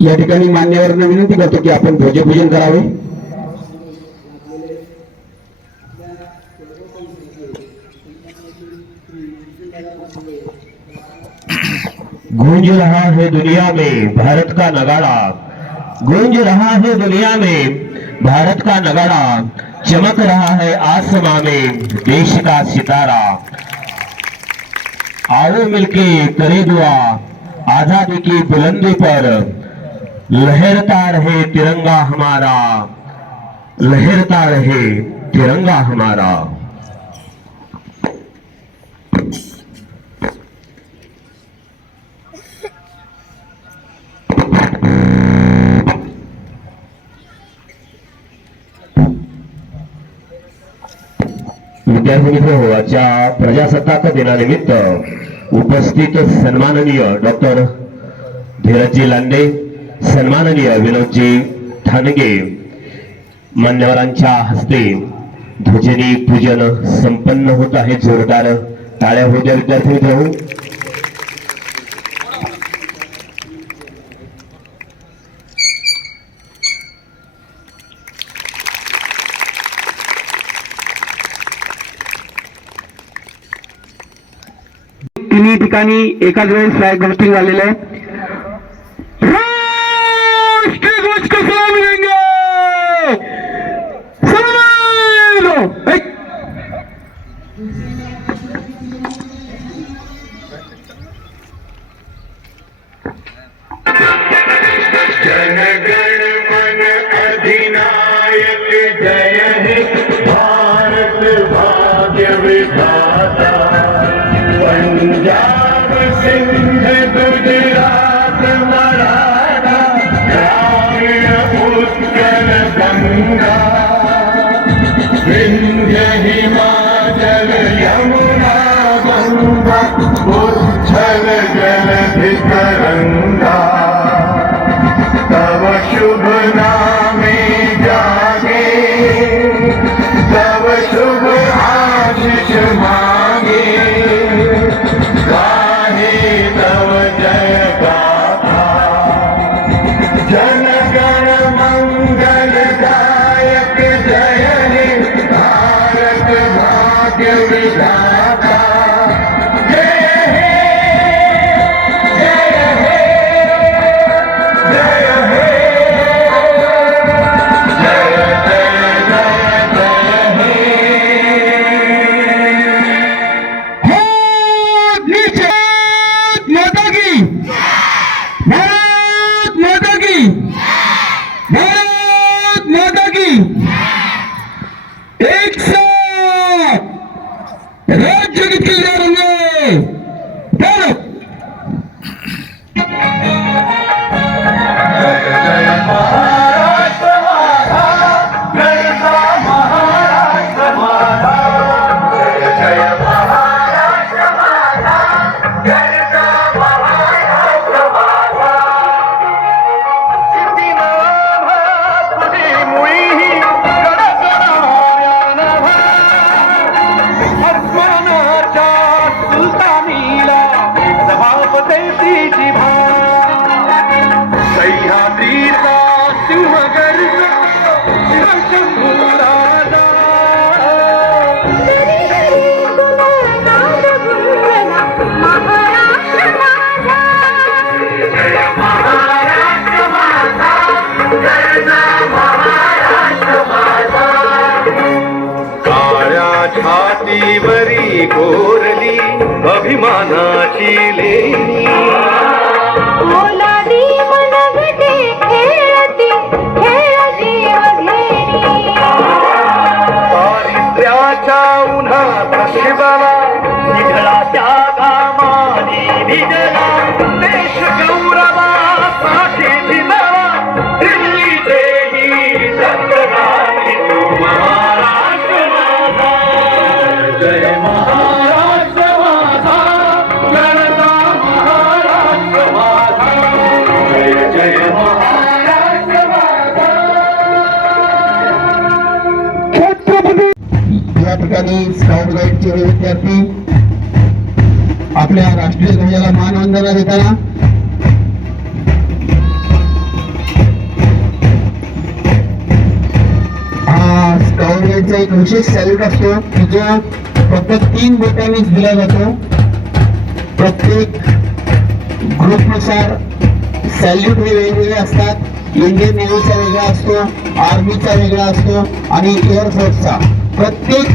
या ठिकाणी मान्यवरांना विनंती करतो की आपण ध्वजपूजन करावे। गूंज रहा है दुनिया में भारत का नगाड़ा, गूंज रहा है दुनिया में भारत का नगाड़ा, चमक रहा है आसमां में देश का सितारा। आओ मिलके करे दुआ आजादी की बुलंदी पर, लहरता रहे तिरंगा हमारा, लहरता रहे तिरंगा हमारा। विद्यार्थी मित्र हो, आजच्या प्रजासत्ताक दिनानिमित्त उपस्थित सन्माननीय डॉक्टर धीरजजी लांडे, सन्माननीय विनोदजी ठाणगे मान्यवरांच्या हस्ते ध्वजनी पूजन संपन्न होत आहे। जोरदार टाळ्या होऊ द्या विद्यार्थी मित्र हो। तिन्ही ठिकाणी एकाच वेळेस फ्लॅग होस्टिंग झालेलं आहे। पंजाब सिंध गुजरात मराठा द्राविड़ उत्कल गंगा, विंध्य हिमाचल यमुना गंगा, उच्छल जलधि तरंगा। तव शुभ नामे जागे, तव शुभ आशीष मांगे, गाहे तव जय गाथा। जन गण मंगल दायक जय हे भारत भाग्य विधाता। जय हे जय हे जय हे जय जय जय जय छातीवरी कोरली अभिमानाची लेणी, ओलादी मनगटे खेळती खेळती वघेरी। दारिद्र्याच्या उन्हात शिवला निधळाच्या कामाने भिजला, देश गौरवासाठी भिजला, दिल्लीचेही संग्रामी तू महाराष्ट्र माझा। जय महाराष्ट्र माझा, गणता महाराष्ट्र माझा, जय जय महाराष्ट्र माझा। ठिकाणी स्काउट गाईडचे हे विद्यार्थी आपल्या राष्ट्रीय ध्वजाला मानवंदना देताना हा स्काउट गाईडचा एक विशेष सॅल्यूट असतो की जो फक्त 3 बोटांनीच दिला जातो. प्रत्येक ग्रुपनुसार सॅल्यूट हे वेगवेगळे असतात. इंडियन नेव्हीचा वेगळा असतो, आर्मीचा वेगळा असतो आणि एअरफोर्सचा. प्रत्येक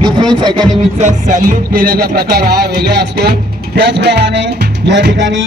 डिफेन्स अकॅडमीचा सॅल्यूट देण्याचा प्रकार हा वेगळा असतो. त्याचप्रमाणे या ठिकाणी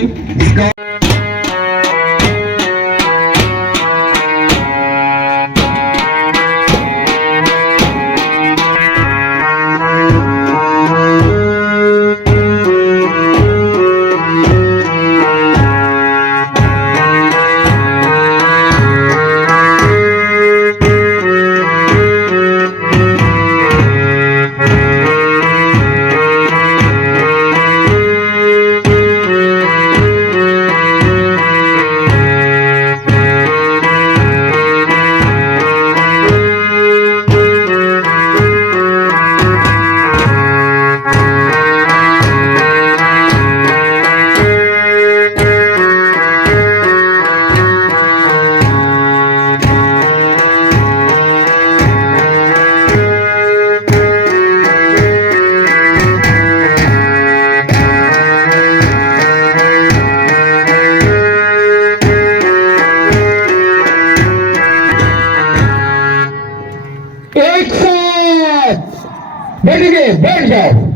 बैठ जाओ.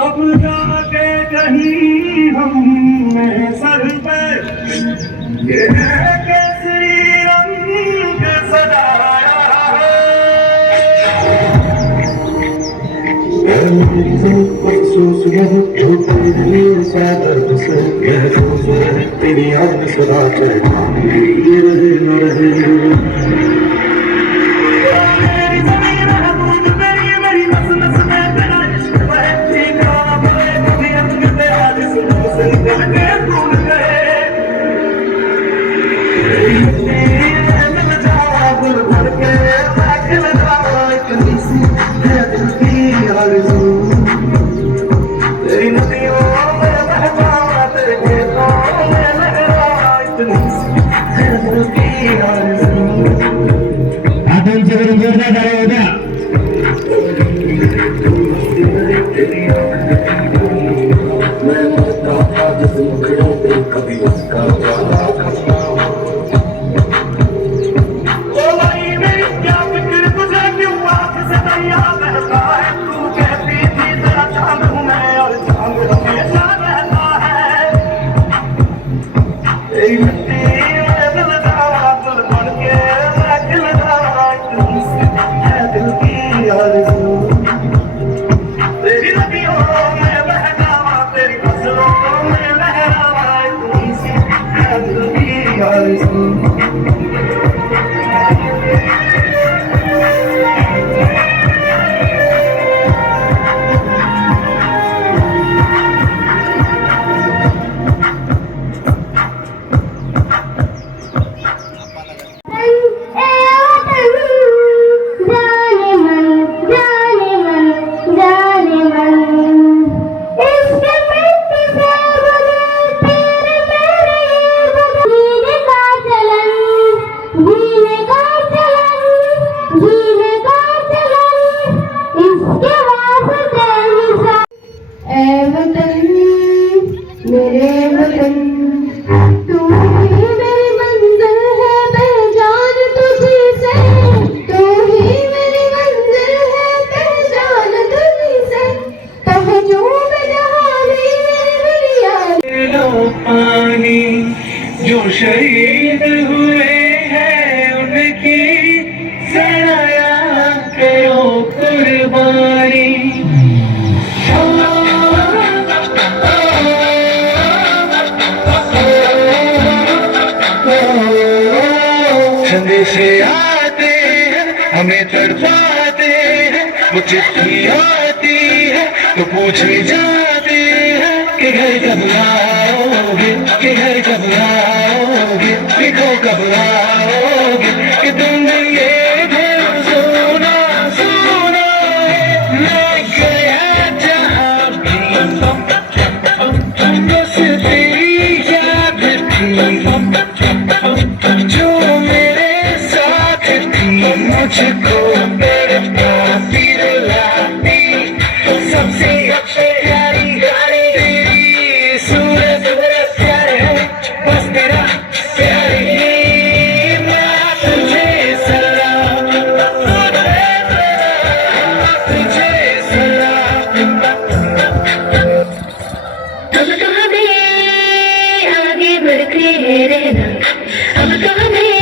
अब जाके कहीं हमने सर पे ये केसरी रंग सजाया अफसोस तेरी याद सदा ये रहे न रहे ऐ वतन मेरे वतन, तू ही मेरी मंजिल है, पहचान तुझी से, तू ही मेरी मंजिल है, पहचान तुझी से, पहुंचूं मैं जहां भी मेरी दुनिया। लो पानी जो शहीद हुए हैं उनकी सराया करो कुर्बानी। संदेश आते हैं हमें तड़पाते हैं, वो चिट्ठी आती है तो पूछे जाते हैं कि घर कब आओगे, कि घर कब आओगे, लिखो कब आओगे, कि तुम ये घर सोना सोना है। मैं गया जहाँ भी बस तेरी याद थी, जो मेरे साथ थी, मुझको तड़पाती रुलाती, सबसे प्यारी गाड़ी तेरी सूरत प्यार है, बस तेरा प्यार ही। मैं तुझे सलाम, तुझे सलाम। अब तो हमें आगे बढ़ के रहना, अब तो हमें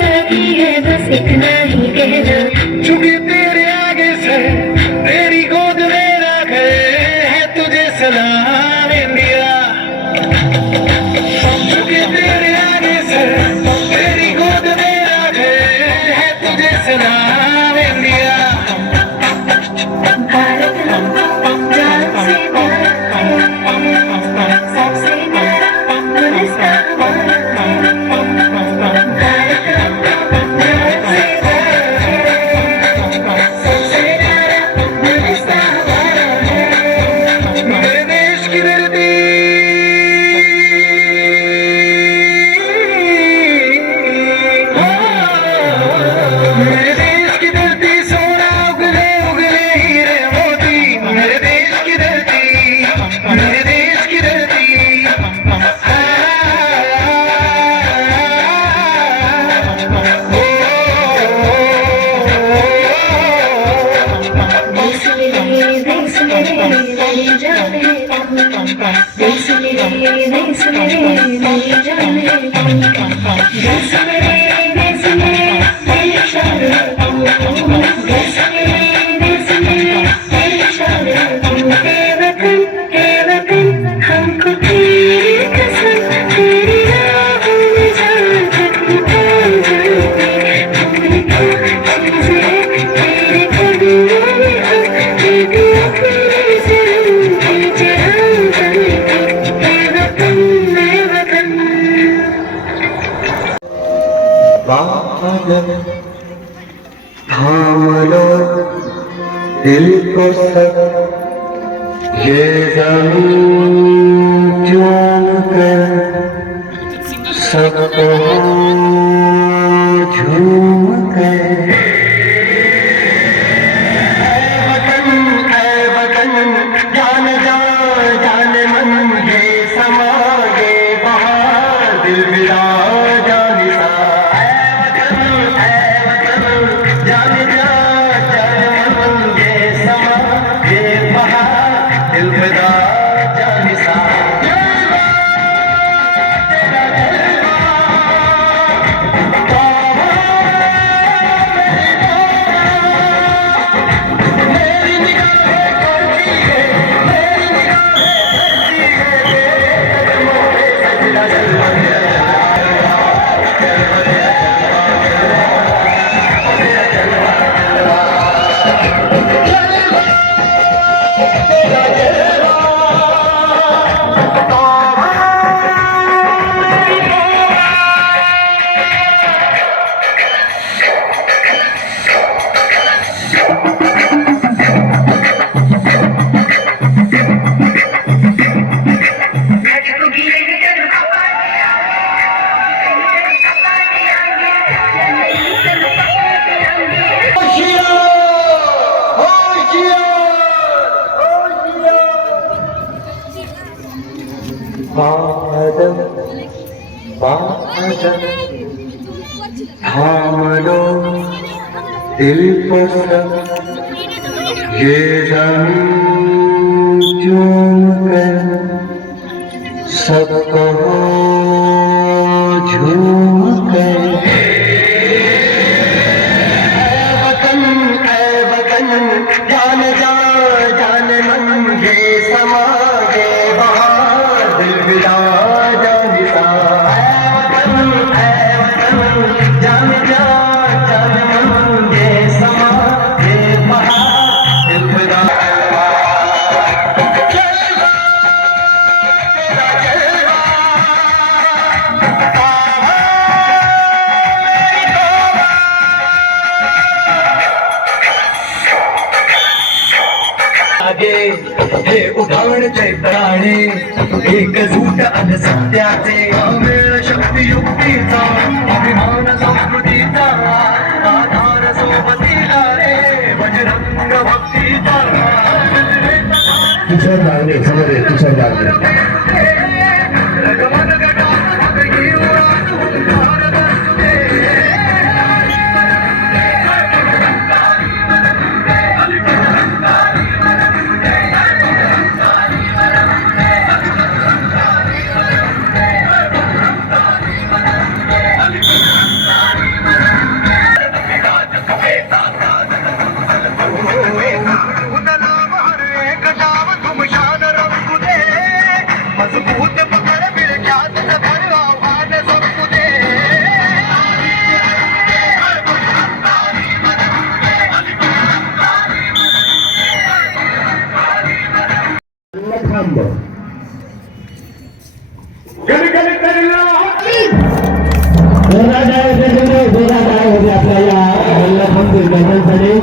साथी है बस इतना ही कहना। चूंकि तेरे आगे से तेरी गोद में रखे है तुझे सलाम इंडिया। चूंकि तेरे आगे से तेरी गोद में रखे है तुझे सलाम इंडिया। भारत जान से प्यारा है, सबसे प्यारा गुलिस्तान हमारा है। भारत जान से प्यारा है, सबसे प्यारा गुलिस्तान हमारा है। मेरे देश की धरती, मेरे देश की धरती सोना उगले उगले हीरे मोती। मेरे देश की धरती, मेरे देश की धरती। देश मेरी जान है तू, देश मेरी जान है तू, देश मेरी शान है तू, देश मेरी शान है तू। हे वतन हमको तेरी कसम, तेरी राहों में जान तक निकल जाएगी। हमने क्या चीज़ें तेरे कदमों में हम दे अपने ज़रूर की जहाँ जाएगी। हे वतन मैं वतन। बादल थाम लो दिल को सब, ये ज़मीन चूम कर सबको झूम कर। ऐ वतन जान जा जान मन, ये समा ये बहार दिल मिला जान सा। ऐ वतन जान जा जान मन, ये समा ये बहार दिल मिला जान सा। बादल बादल थामलो दिल पसंद ये जमीन चूम कर सबको झूम कर ऐ वतन जान जा जान मन ये समा ये बहार दिल बिला जानिसा ऐ वतन जान जा जान मन ये समा ये बहार दिल बिला हे उभारते प्राणे एक झूट अन सत्याचे अमेळ शक्ती युक्तीचा अभिमान संस्कृतीचा आधार सोबतीला रे बजरंग भक्तीचा किशोर लागले समोर किशोर लागले रगमन गटात घेऊ भारत असुदे मजबूत पकड़ मिल ख्यात सफर आव्हान सबकु दे थांब जोरादार होते आपल्या या मल्लखांब मैदानासाठी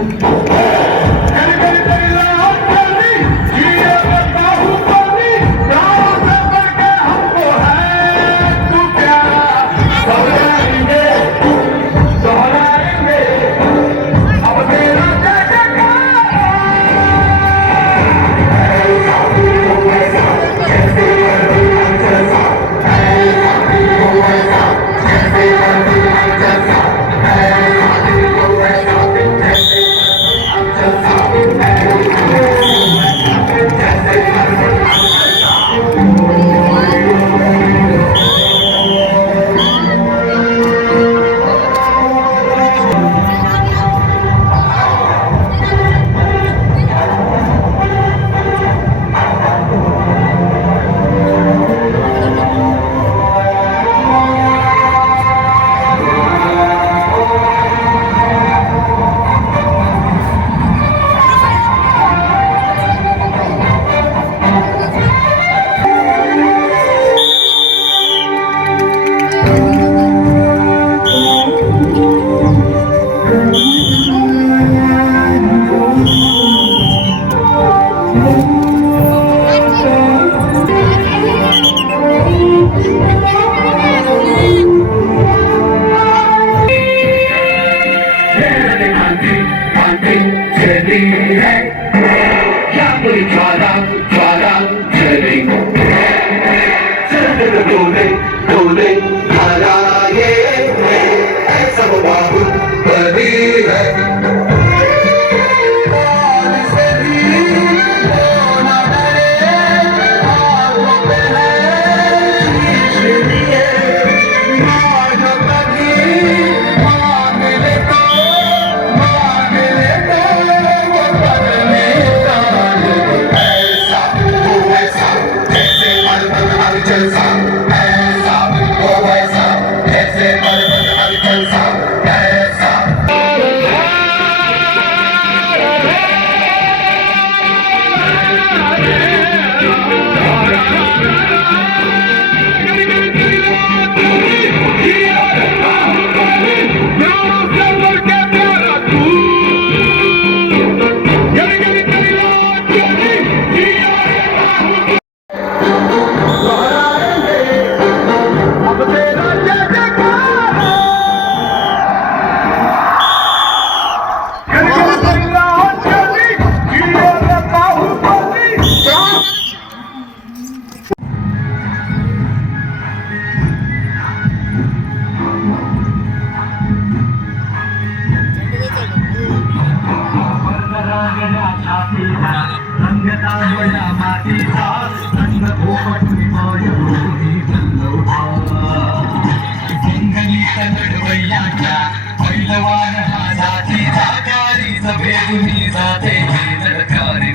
पैलवान हा जाती जागारी सभेदुनी जाते ललकारी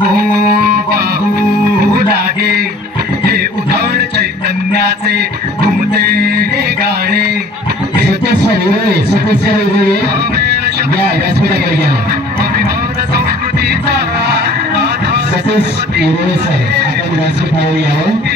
हो बाहू लागे हे उधळ चैतन्याचे घुमते हे गाणे सतीश हिरोळे या व्यासपीठाकडे घ्या. संस्कृतीचा सतीश हिरोळे सर आपण व्यासपीठावर यावं.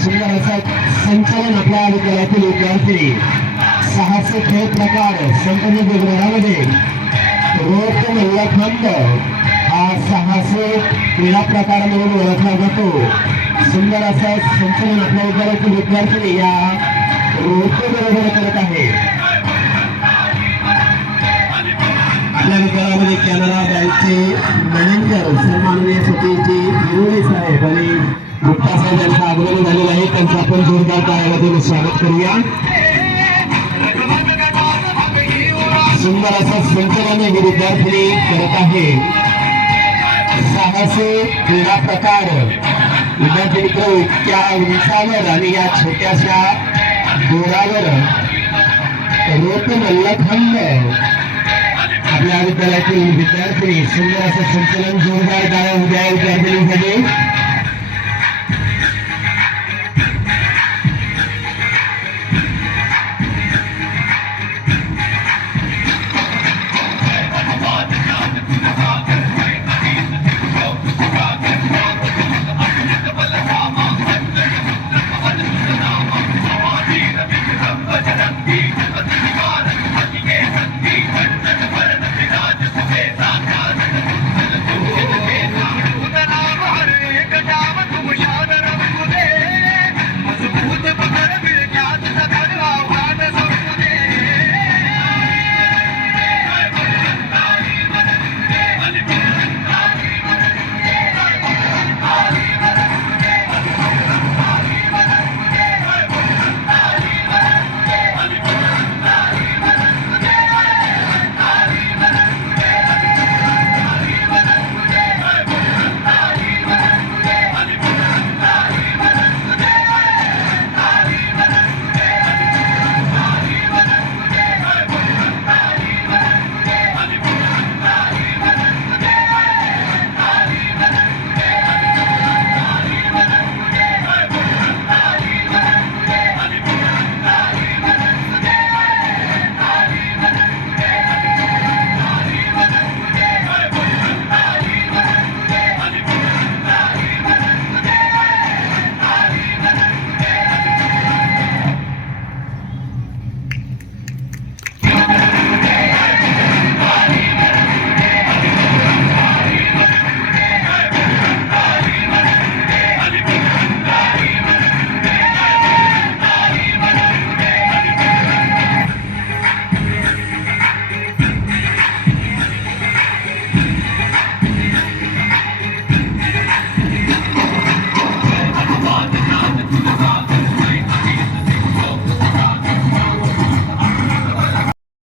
सुंदर असं संचलन आपल्या विद्यालयातील विद्यार्थी साहसी खेळ प्रकार संपन्न विग्रहामध्ये रोप मल्लखंड हा साहसी क्रीडा प्रकार म्हणून ओळखला जातो. सुंदर असं संचलन आपल्या विद्यालयातील विद्यार्थी या रोप बरोबर करत आहे. आपल्या विद्यालयामध्ये कॅनरा बँकचे मॅनेजर सन्माननीय सतीशजी हिरोळे साहेब आणि गुप्ता साहेब यांचं आगमन झालेलं आहे. त्यांचं आपण जोरदार टाळ्यांमध्ये स्वागत करूया. सुंदर असं संचलन हे विद्यार्थी करत आहे. असे क्रीडा प्रकार विद्यार्थी मित्र इतक्या उंचावर आणि या छोट्याशा दोरावर रोप मल्लखंड आपल्या विद्यालयातील विद्यार्थी सुंदर असं संचलन जोरदार गाळा उद्या विद्यार्थिनीसाठी